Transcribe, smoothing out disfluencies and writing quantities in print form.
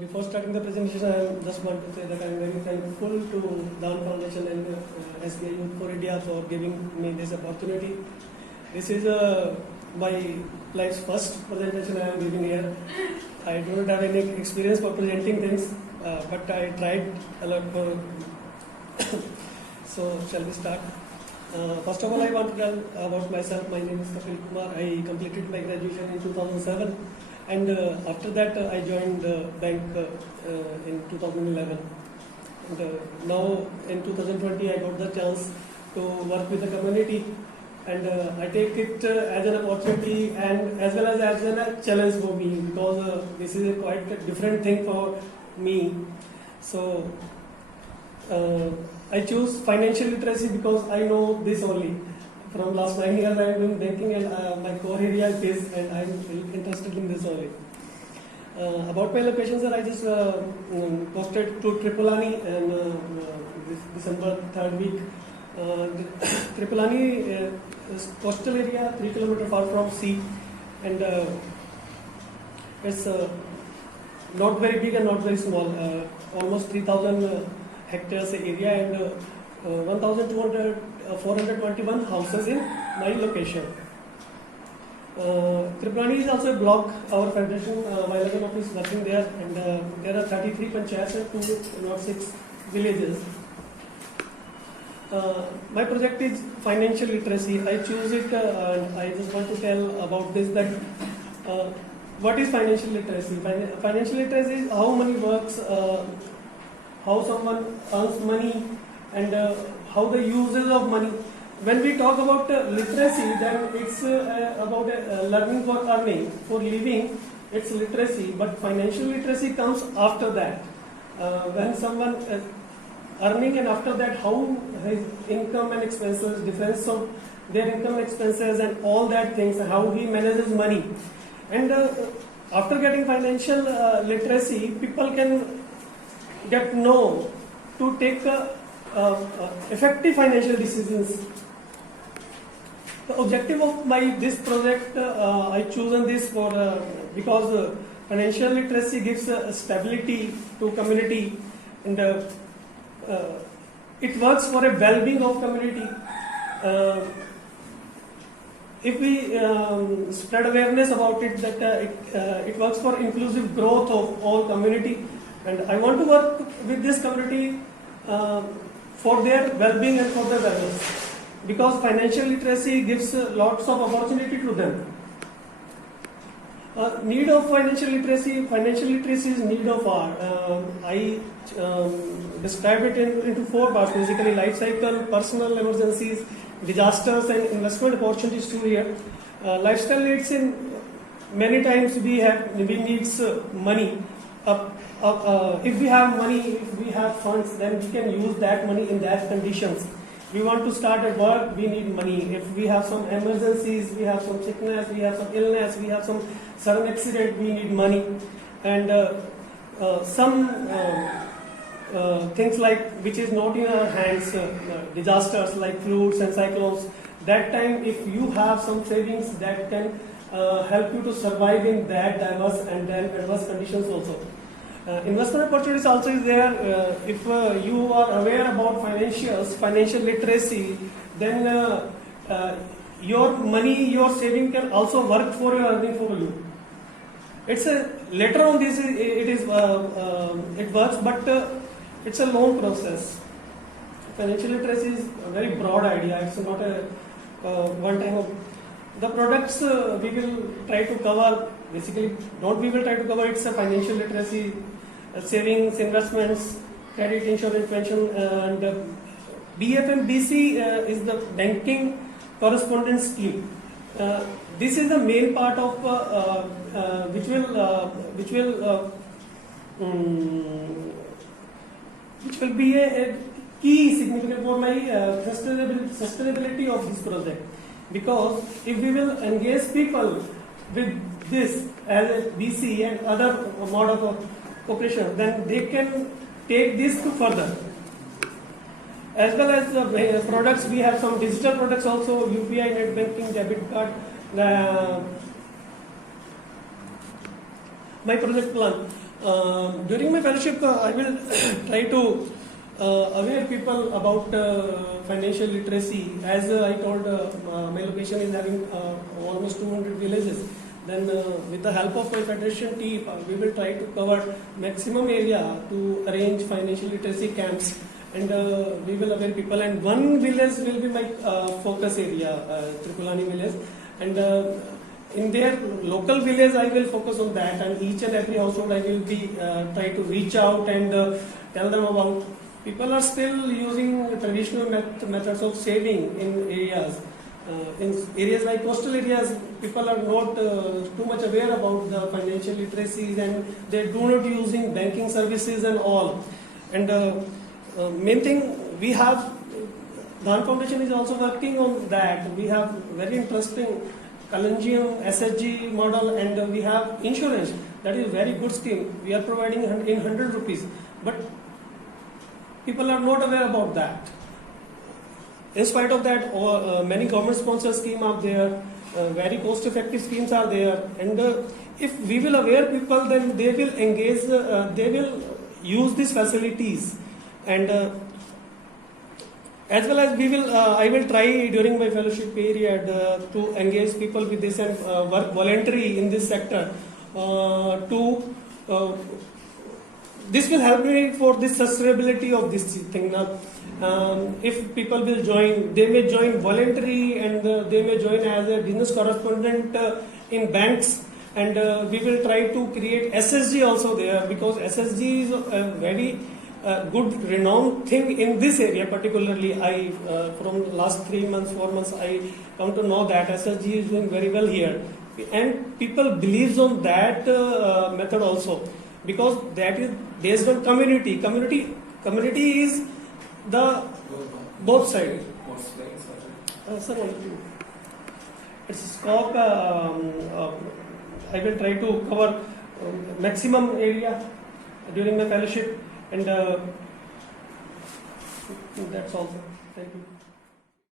Before starting the presentation, I just want to say that I am very thankful to Dawn Foundation and SBI Youth for India for giving me this opportunity. This is my life's first presentation I am giving here. I don't have any experience for presenting things, but I tried a lot for. So, shall we start? First of all, I want to tell about myself. My name is Kapil Kumar. I completed my graduation in 2007. And after that, I joined bank in 2011. And now in 2020, I got the chance to work with the community. And I take it as an opportunity and as well as a challenge for me, because this is a quite a different thing for me. So I choose financial literacy because I know this only. From last 9 years, I am doing banking, and my core area is this, and I am really interested in this only. About my location, sir, I just posted to Tripolani and this December 3rd week. Tripolani is coastal area, 3 kilometers far from sea, and it's not very big and not very small. Almost 3,000 hectares area and 421 houses in my location. Tripolani is also a block. Our federation, Violagan office, is working there, and there are 33 panchayats and 206 villages. My project is financial literacy. I choose it, and I just want to tell about this, that what is financial literacy? Financial literacy is how money works, how someone earns money, and how the uses of money. When we talk about literacy, then it's about learning for earning, for living. It's literacy, but financial literacy comes after that. When someone is earning, and after that, how his income and expenses, difference of their income and expenses, and all that things, how he manages money. And after getting financial literacy, people can get know to take effective financial decisions. The objective of this project, I chosen this for because financial literacy gives stability to community, and it works for a well-being of community. If we spread awareness about it, that it works for inclusive growth of all community, and I want to work with this community for their well-being and for their wellness, because financial literacy gives lots of opportunity to them. Need of financial literacy is need of our. I describe it into 4 parts, basically: life cycle, personal emergencies, disasters, and investment opportunities too here. Lifestyle needs, in many times we needs money. If we have money, if we have funds, then we can use that money in that conditions. We want to start a work, we need money. If we have some emergencies, we have some sickness, we have some illness, we have some sudden accident, we need money. And some things like which is not in our hands, disasters like floods and cyclones. That time, if you have some savings, that can help you to survive in that diverse and then adverse conditions also. Investment opportunities also is there. If you are aware about financial literacy, then your money, your saving can also work for your earning for you. It's later on this it works, but it's a long process. Financial literacy is a very broad idea. It's not a one time of the products we will try to cover. Basically, we will try to cover. It's a financial literacy, savings, investments, credit, insurance, pension, and BFMBC is the banking correspondence scheme. This is the main part of which will be a key significant for my sustainability of this project. Because if we will engage people with this as a BC and other mode of cooperation, then they can take this to further. As well as products, we have some digital products also, UPI, net banking, debit card. My project plan. During my fellowship, I will try to aware people about financial literacy. As I told, my location is having almost 200 villages. Then, with the help of my federation team, we will try to cover maximum area to arrange financial literacy camps, and we will aware people. And one village will be my focus area, Tripulani village, and in their local village, I will focus on that, and each and every household I will be try to reach out and tell them about. People are still using traditional methods of saving in areas. In areas like coastal areas, people are not too much aware about the financial literacies, and they do not using banking services and all. And main thing we have, Dhan Foundation is also working on that. We have very interesting Kalanjian SSG model, and we have insurance. That is very good scheme. We are providing in 100 rupees, but people are not aware about that. In spite of that, many government sponsored schemes are there, very cost effective schemes are there, and if we will aware people, then they will engage, they will use these facilities, and as well as we will, I will try during my fellowship period to engage people with this and work voluntary in this sector this will help me for this sustainability of this thing. Now, if people will join, they may join voluntary, and they may join as a business correspondent in banks, and we will try to create SSG also there, because SSG is a very good renowned thing in this area particularly. I from last 3 months, 4 months, I come to know that SSG is doing very well here, and people believes on that method also, because that is based on community. Community is the both sides. Sir, it's a scope. I will try to cover maximum area during the fellowship, and that's all. Thank you.